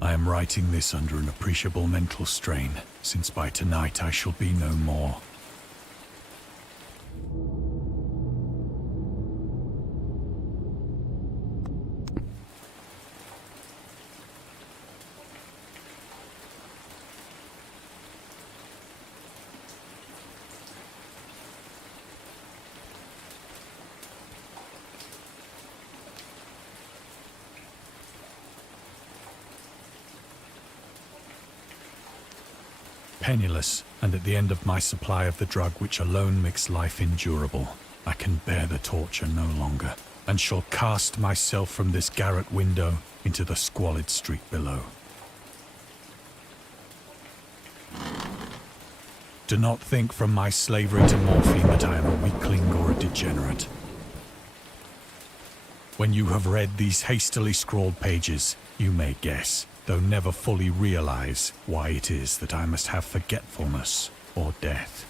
I am writing this under an appreciable mental strain, since by tonight I shall be no more. Penniless, and at the end of my supply of the drug which alone makes life endurable, I can bear the torture no longer, and shall cast myself from this garret window into the squalid street below. Do not think from my slavery to morphine that I am a weakling or a degenerate. When you have read these hastily scrawled pages, you may guess, though never fully realize, why it is that I must have forgetfulness or death.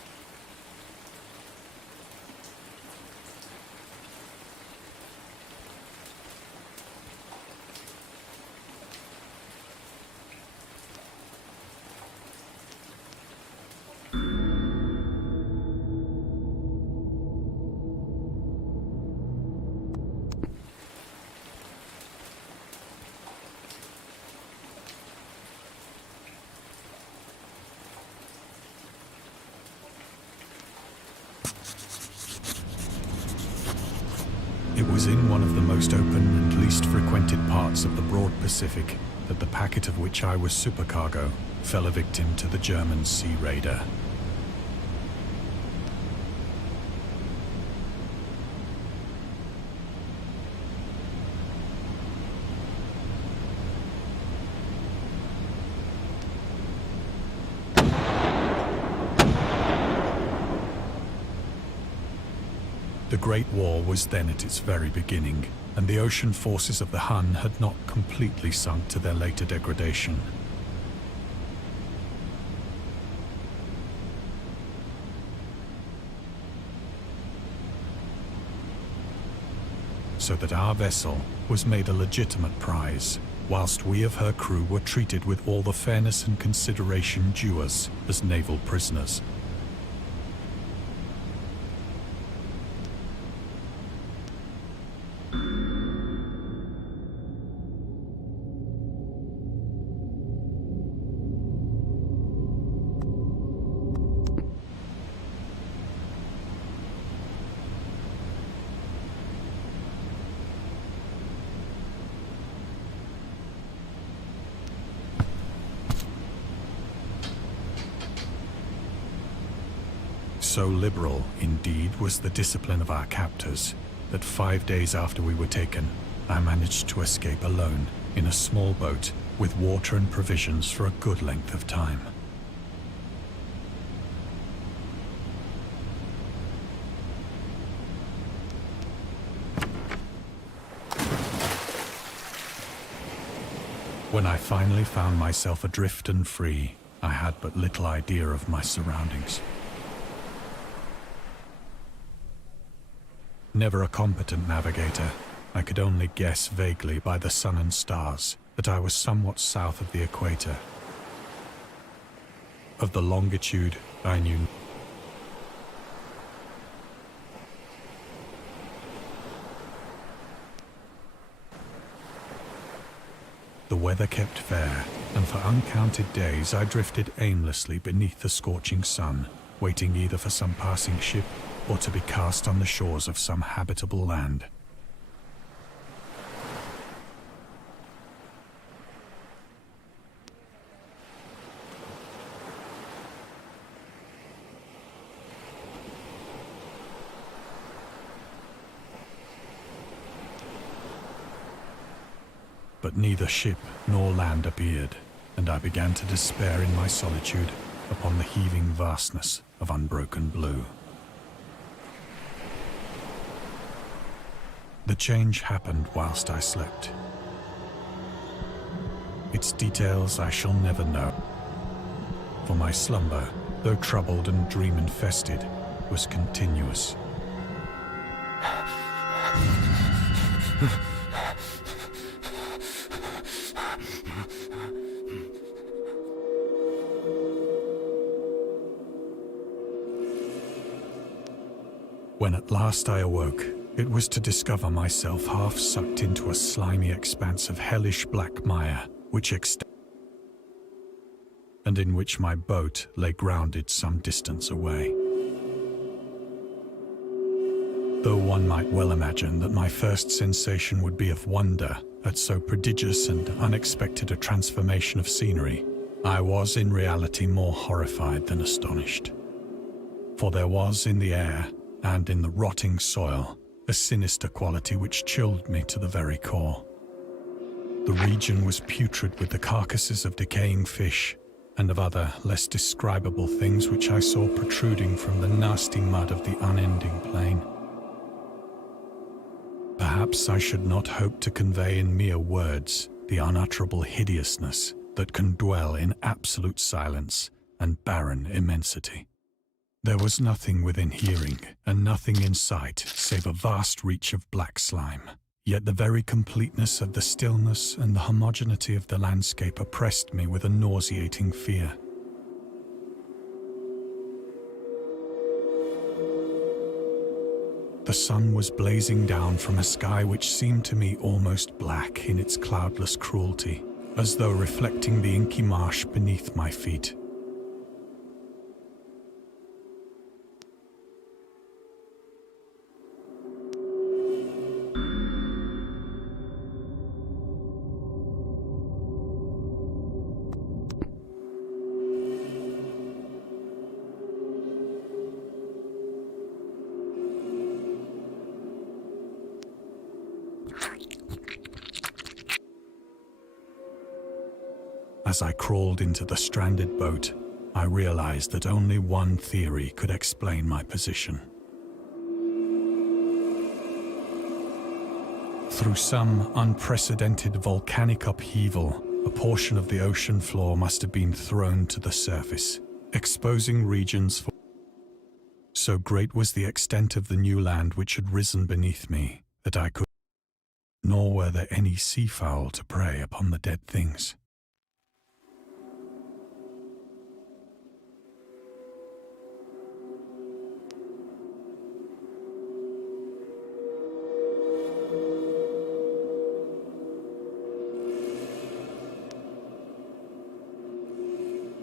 It was in one of the most open and least frequented parts of the broad Pacific that the packet of which I was supercargo fell a victim to the German sea raider. The Great War was then at its very beginning, and the ocean forces of the Hun had not completely sunk to their later degradation. So that our vessel was made a legitimate prize, whilst we of her crew were treated with all the fairness and consideration due us as naval prisoners. So liberal, indeed, was the discipline of our captors, that 5 days after we were taken, I managed to escape alone, in a small boat, with water and provisions for a good length of time. When I finally found myself adrift and free, I had but little idea of my surroundings. Never a competent navigator, I could only guess vaguely by the sun and stars that I was somewhat south of the equator. Of the longitude, I knew. The weather kept fair, and for uncounted days I drifted aimlessly beneath the scorching sun, waiting either for some passing ship or to be cast on the shores of some habitable land. But neither ship nor land appeared, and I began to despair in my solitude upon the heaving vastness of unbroken blue. The change happened whilst I slept. Its details I shall never know, for my slumber, though troubled and dream-infested, was continuous. When at last I awoke, it was to discover myself half sucked into a slimy expanse of hellish black mire, and in which my boat lay grounded some distance away. Though one might well imagine that my first sensation would be of wonder at so prodigious and unexpected a transformation of scenery, I was in reality more horrified than astonished. For there was in the air and in the rotting soil a sinister quality which chilled me to the very core. The region was putrid with the carcasses of decaying fish and of other less describable things which I saw protruding from the nasty mud of the unending plain. Perhaps I should not hope to convey in mere words the unutterable hideousness that can dwell in absolute silence and barren immensity. There was nothing within hearing and nothing in sight save a vast reach of black slime. Yet the very completeness of the stillness and the homogeneity of the landscape oppressed me with a nauseating fear. The sun was blazing down from a sky which seemed to me almost black in its cloudless cruelty, as though reflecting the inky marsh beneath my feet. As I crawled into the stranded boat, I realized that only one theory could explain my position. Through some unprecedented volcanic upheaval, a portion of the ocean floor must have been thrown to the surface, exposing regions for... So great was the extent of the new land which had risen beneath me that I could... Nor were there any seafowl to prey upon the dead things.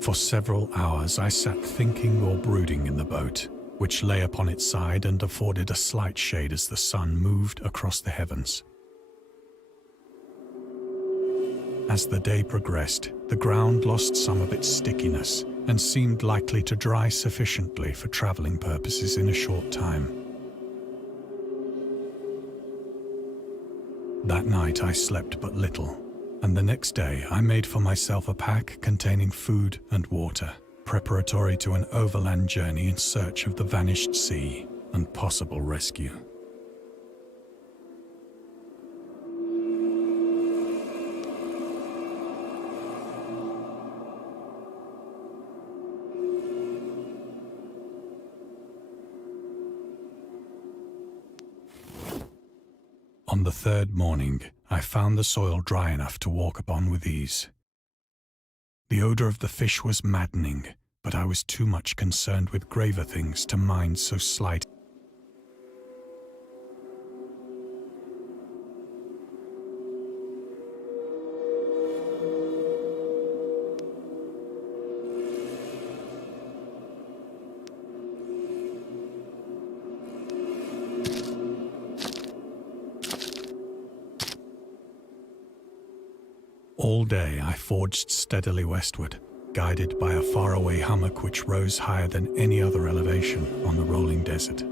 For several hours I sat thinking or brooding in the boat, which lay upon its side and afforded a slight shade as the sun moved across the heavens. As the day progressed, the ground lost some of its stickiness and seemed likely to dry sufficiently for traveling purposes in a short time. That night I slept but little, and the next day I made for myself a pack containing food and water, preparatory to an overland journey in search of the vanished sea and possible rescue. On the third morning, I found the soil dry enough to walk upon with ease. The odor of the fish was maddening, but I was too much concerned with graver things to mind so slight. All day I forged steadily westward, guided by a faraway hummock which rose higher than any other elevation on the rolling desert.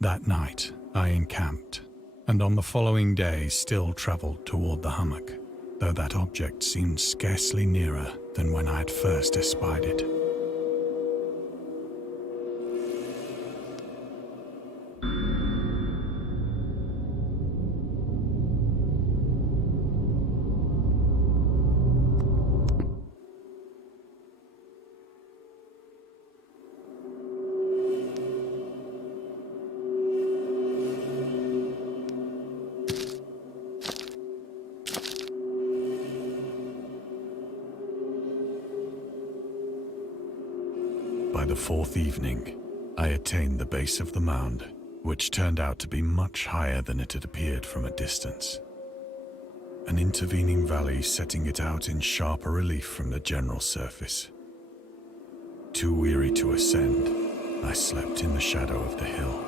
That night, I encamped, and on the following day still travelled toward the hummock, though that object seemed scarcely nearer than when I had first espied it. By the fourth evening, I attained the base of the mound, which turned out to be much higher than it had appeared from a distance. An intervening valley setting it out in sharper relief from the general surface. Too weary to ascend, I slept in the shadow of the hill.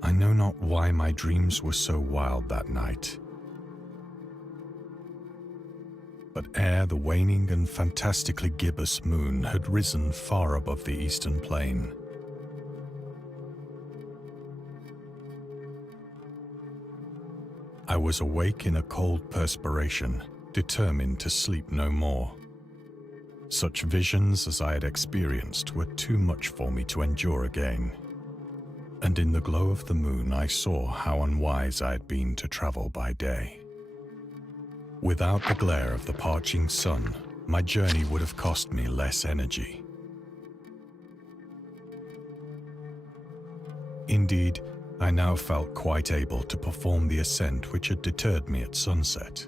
I know not why my dreams were so wild that night. But ere the waning and fantastically gibbous moon had risen far above the eastern plain, I was awake in a cold perspiration, determined to sleep no more. Such visions as I had experienced were too much for me to endure again, and in the glow of the moon I saw how unwise I had been to travel by day. Without the glare of the parching sun, my journey would have cost me less energy. Indeed, I now felt quite able to perform the ascent which had deterred me at sunset.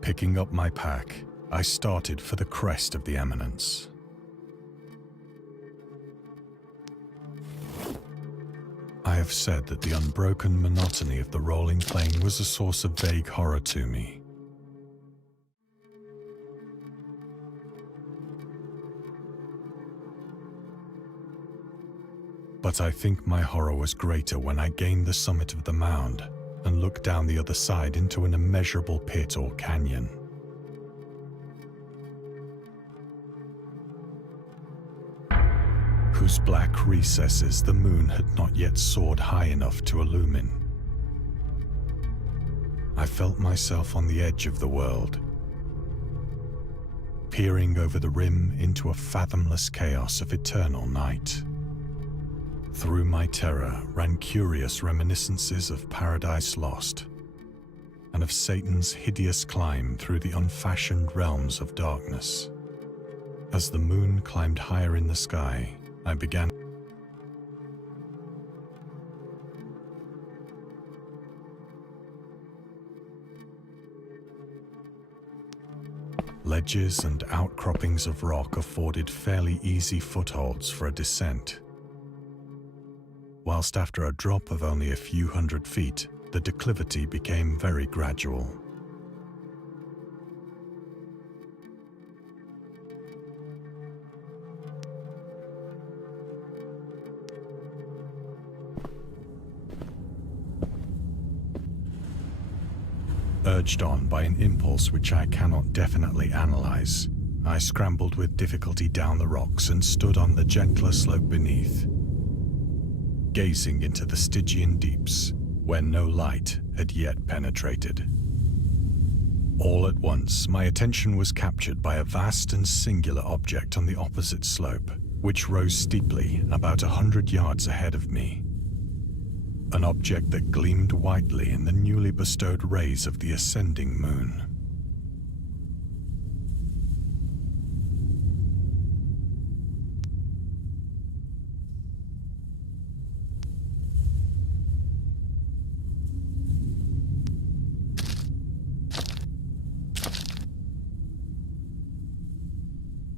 Picking up my pack, I started for the crest of the eminence. I have said that the unbroken monotony of the rolling plain was a source of vague horror to me. But I think my horror was greater when I gained the summit of the mound and looked down the other side into an immeasurable pit or canyon. Whose black recesses the moon had not yet soared high enough to illumine. I felt myself on the edge of the world, peering over the rim into a fathomless chaos of eternal night. Through my terror ran curious reminiscences of Paradise Lost, and of Satan's hideous climb through the unfashioned realms of darkness. As the moon climbed higher in the sky, I began. Ledges and outcroppings of rock afforded fairly easy footholds for a descent, whilst after a drop of only a few hundred feet, the declivity became very gradual. Urged on by an impulse which I cannot definitely analyze, I scrambled with difficulty down the rocks and stood on the gentler slope beneath, gazing into the Stygian deeps where no light had yet penetrated. All at once, my attention was captured by a vast and singular object on the opposite slope, which rose steeply about 100 yards ahead of me. An object that gleamed whitely in the newly bestowed rays of the ascending moon.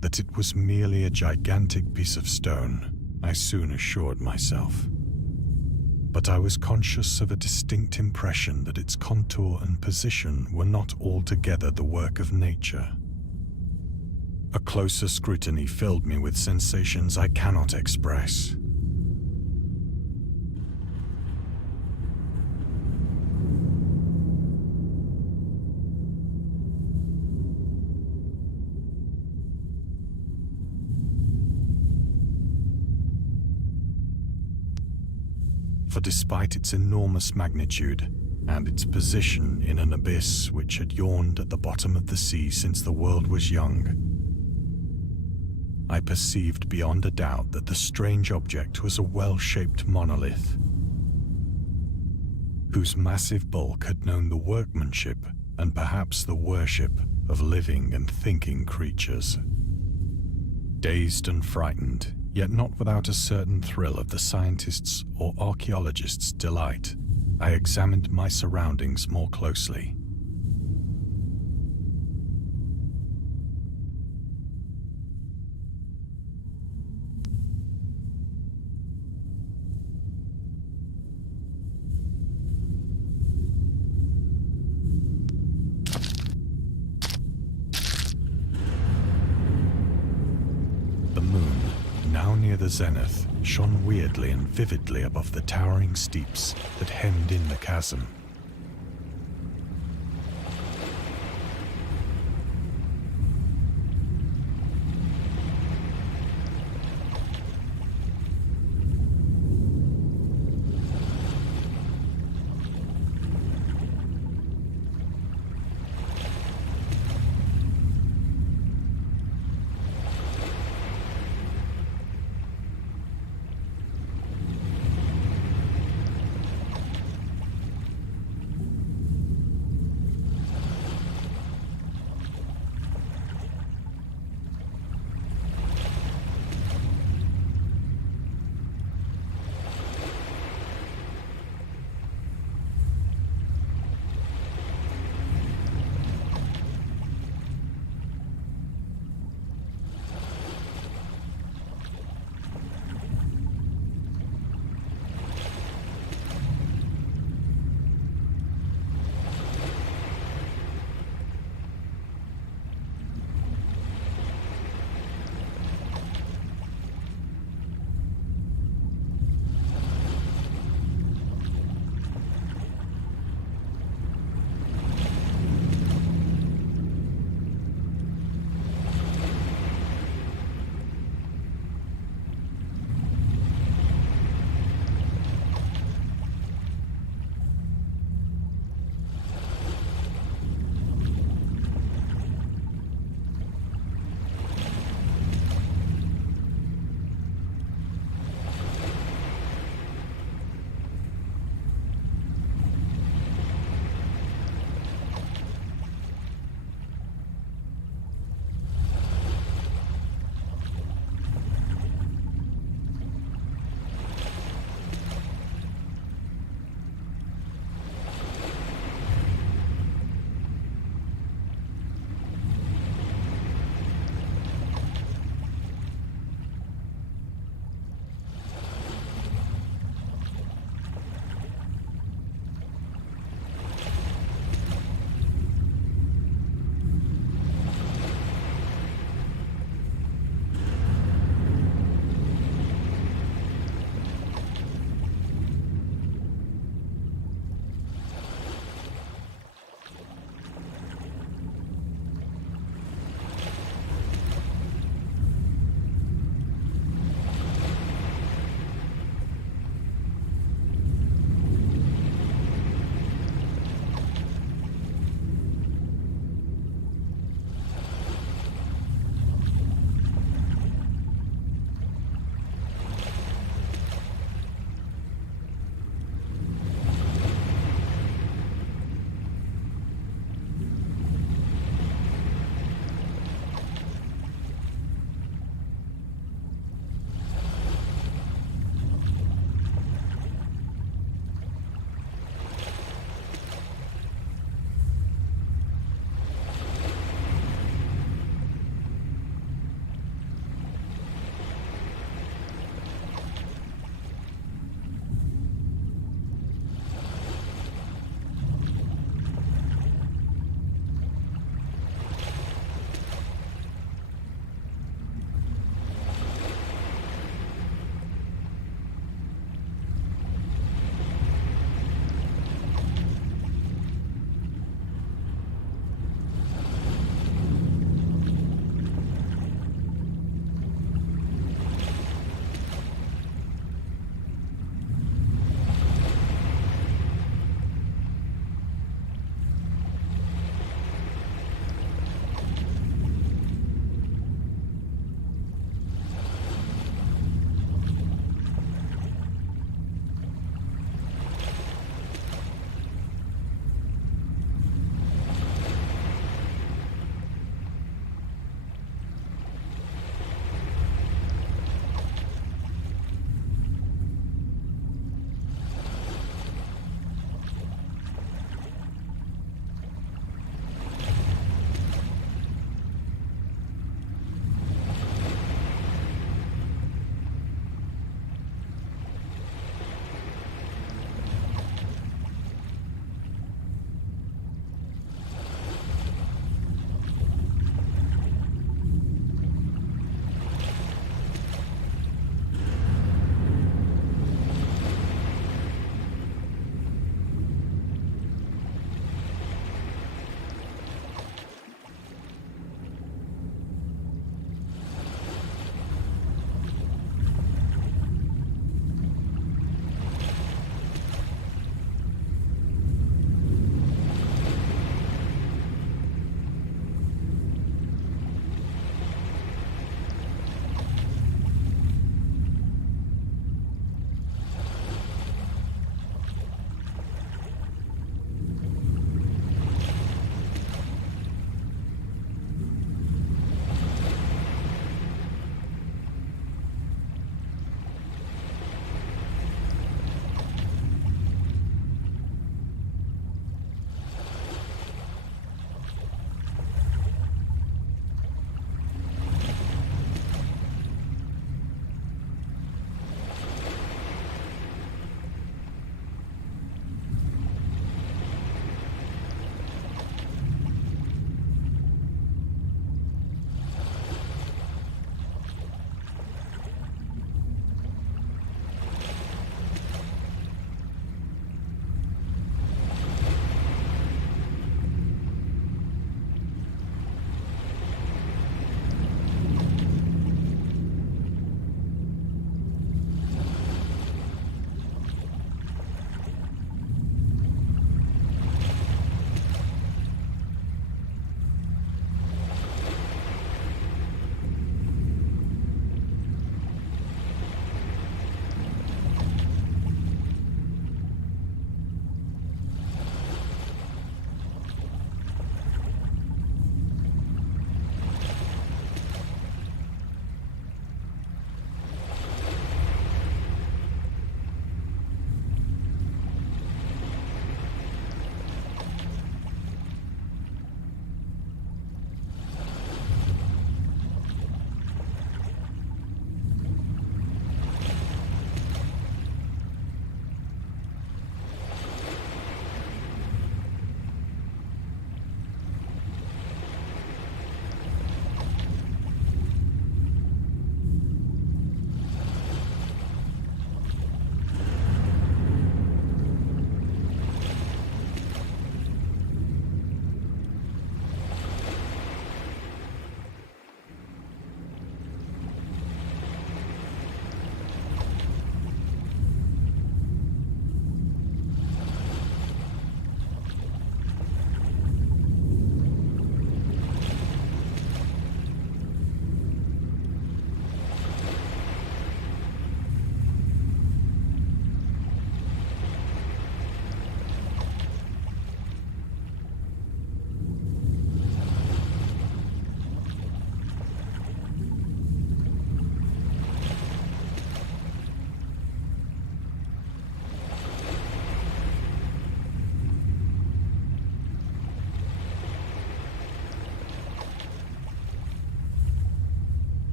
That it was merely a gigantic piece of stone, I soon assured myself. But I was conscious of a distinct impression that its contour and position were not altogether the work of nature. A closer scrutiny filled me with sensations I cannot express. For despite its enormous magnitude and its position in an abyss which had yawned at the bottom of the sea since the world was young, I perceived beyond a doubt that the strange object was a well-shaped monolith, whose massive bulk had known the workmanship and perhaps the worship of living and thinking creatures. Dazed and frightened, yet not without a certain thrill of the scientist's or archaeologist's delight, I examined my surroundings more closely. The moon, now near the zenith, shone weirdly and vividly above the towering steeps that hemmed in the chasm.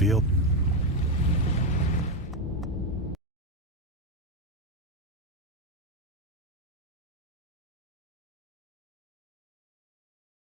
revealed